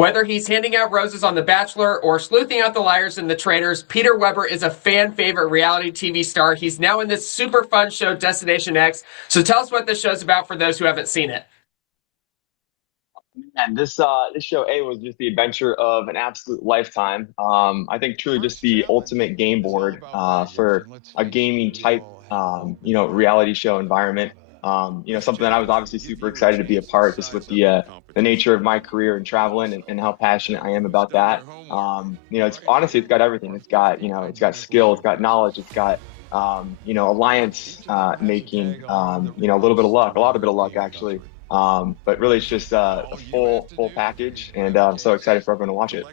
Whether he's handing out roses on The Bachelor or sleuthing out the liars and the traitors, Peter Weber is a fan favorite reality TV star. He's now in this super fun show, Destination X. So tell us what this show's about for those who haven't seen it. And this show was just the adventure of an absolute lifetime. I think truly just the ultimate game board for a gaming type reality show environment. Something that I was obviously super excited to be a part, just with the nature of my career and traveling and how passionate I am about that. It's honestly, it's got everything. It's got skill, it's got knowledge, it's got alliance making, a little bit of luck, a lot of bit of luck actually. But really, it's just a full package, and I'm so excited for everyone to watch it.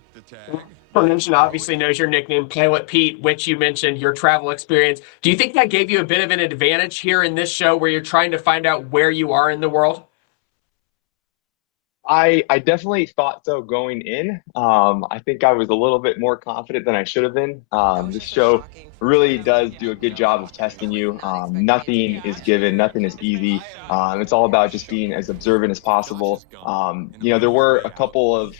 Mention obviously knows your nickname, Pilot Pete, which you mentioned your travel experience. Do you think that gave you a bit of an advantage here in this show where you're trying to find out where you are in the world? I definitely thought so going in. I think I was a little bit more confident than I should have been. This show really does do a good job of testing you. Nothing is given, nothing is easy. It's all about just being as observant as possible. There were a couple of,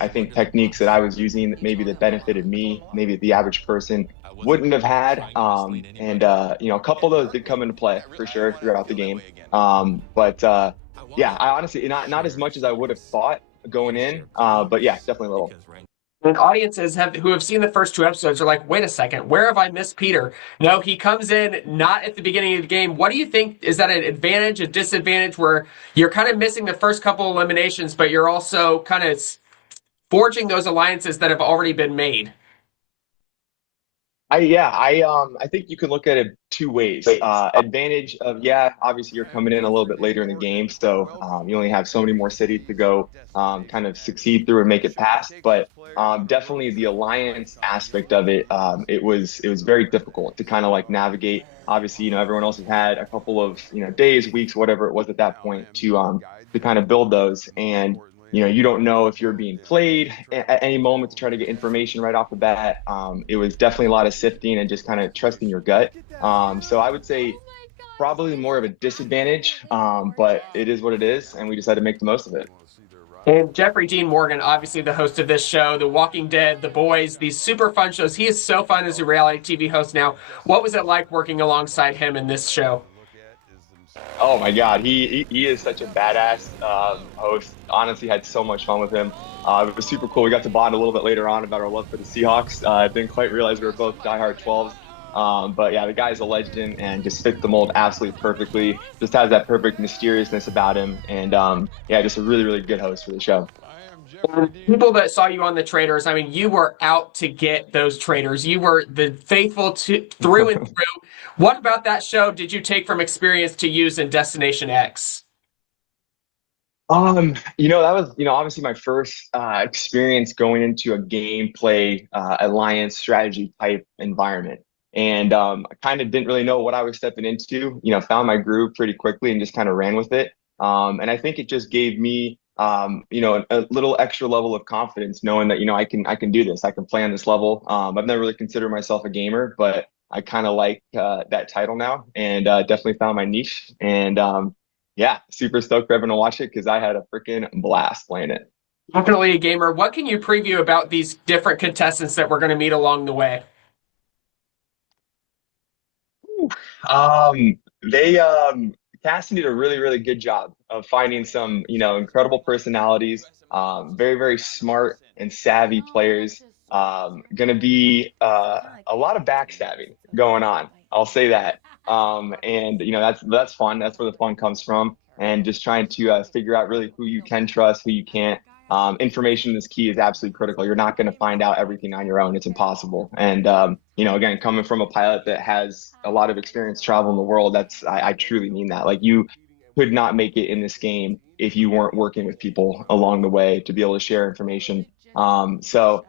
I think techniques that I was using that benefited me, maybe the average person wouldn't have had. A couple of those did come into play for sure throughout the game. But yeah, I honestly not as much as I would have thought going in, but yeah, definitely a little. And audiences who have seen the first two episodes are like, wait a second, where have I missed Peter? No, he comes in not at the beginning of the game. What do you think? Is that an advantage, a disadvantage, where you're kind of missing the first couple eliminations, but you're also kind of forging those alliances that have already been made? I think you can look at it two ways. Advantage of, obviously you're coming in a little bit later in the game, so you only have so many more cities to go kind of succeed through and make it past. But definitely the alliance aspect of it, it was very difficult to kind of like navigate. Obviously, everyone else has had a couple of days, weeks, whatever it was at that point to kind of build those. And you don't know if you're being played at any moment to try to get information right off the bat. It was definitely a lot of sifting and just kind of trusting your gut. So I would say probably more of a disadvantage, but it is what it is, and we just had to make the most of it. And Jeffrey Dean Morgan, obviously the host of this show, The Walking Dead, The Boys, these super fun shows. He is so fun as a reality TV host now. What was it like working alongside him in this show? Oh my God, he is such a badass host. Honestly, had so much fun with him. It was super cool. We got to bond a little bit later on about our love for the Seahawks. I didn't quite realize we were both diehard 12s. But yeah, the guy's a legend and just fits the mold absolutely perfectly. Just has that perfect mysteriousness about him, and yeah, just a really, really good host for the show. People that saw you on the Traitors, I mean, you were out to get those traitors. You were the faithful through and through. What about that show did you take from experience to use in Destination X? That was, obviously my first experience going into a gameplay alliance strategy type environment. And I kind of didn't really know what I was stepping into, found my groove pretty quickly and just kind of ran with it. And I think it just gave me a little extra level of confidence knowing that, I can do this. I can play on this level. I've never really considered myself a gamer, but I kind of like that title now, and definitely found my niche. And yeah, super stoked for everyone to watch it because I had a freaking blast playing it. Definitely a gamer. What can you preview about these different contestants that we're going to meet along the way? They casting did a really, really good job of finding some, incredible personalities, very, very smart and savvy players. Going to be a lot of backstabbing going on. I'll say that. And that's fun. That's where the fun comes from. And just trying to figure out really who you can trust, who you can't. Information is key, is absolutely critical. You're not going to find out everything on your own. It's impossible. And again, coming from a pilot that has a lot of experience traveling the world, I truly mean that. Like, you could not make it in this game if you weren't working with people along the way to be able to share information. So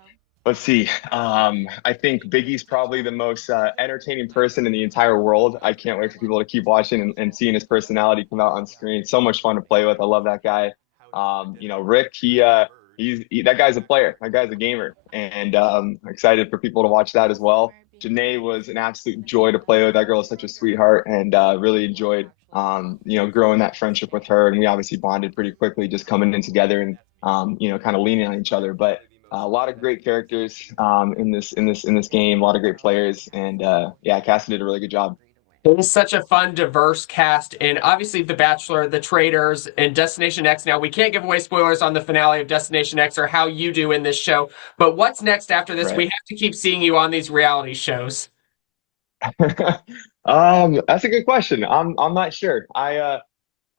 let's see. I think Biggie's probably the most entertaining person in the entire world. I can't wait for people to keep watching and seeing his personality come out on screen. So much fun to play with. I love that guy. Rick, that guy's a player. That guy's a gamer, and excited for people to watch that as well. JaNa was an absolute joy to play with. That girl is such a sweetheart, and really enjoyed growing that friendship with her, and we obviously bonded pretty quickly just coming in together and kind of leaning on each other. But a lot of great characters in this game, a lot of great players, and yeah, Cassie did a really good job. It is such a fun, diverse cast, and obviously The Bachelor, The Traitors, and Destination X. Now, we can't give away spoilers on the finale of Destination X or how you do in this show, but what's next after this? We Right. have to keep seeing you on these reality shows. That's a good question. I'm not sure.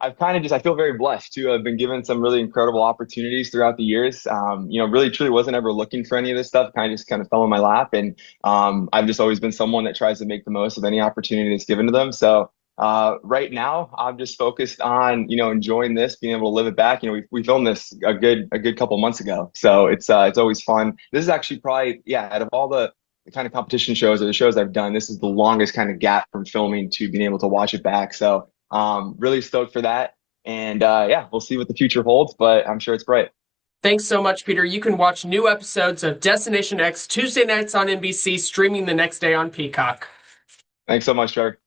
I've kind of just I feel very blessed to have been given some really incredible opportunities throughout the years. Really truly wasn't ever looking for any of this stuff. Kind of fell in my lap, and I've just always been someone that tries to make the most of any opportunity that's given to them. So right now, I'm just focused on enjoying this, being able to live it back. We filmed this a good couple months ago, so it's always fun. This is actually probably out of all the kind of competition shows or the shows I've done, this is the longest kind of gap from filming to being able to watch it back. So really stoked for that. And yeah, we'll see what the future holds, but I'm sure it's bright. Thanks so much, Peter. You can watch new episodes of Destination X Tuesday nights on NBC, streaming the next day on Peacock. Thanks so much, Trevor.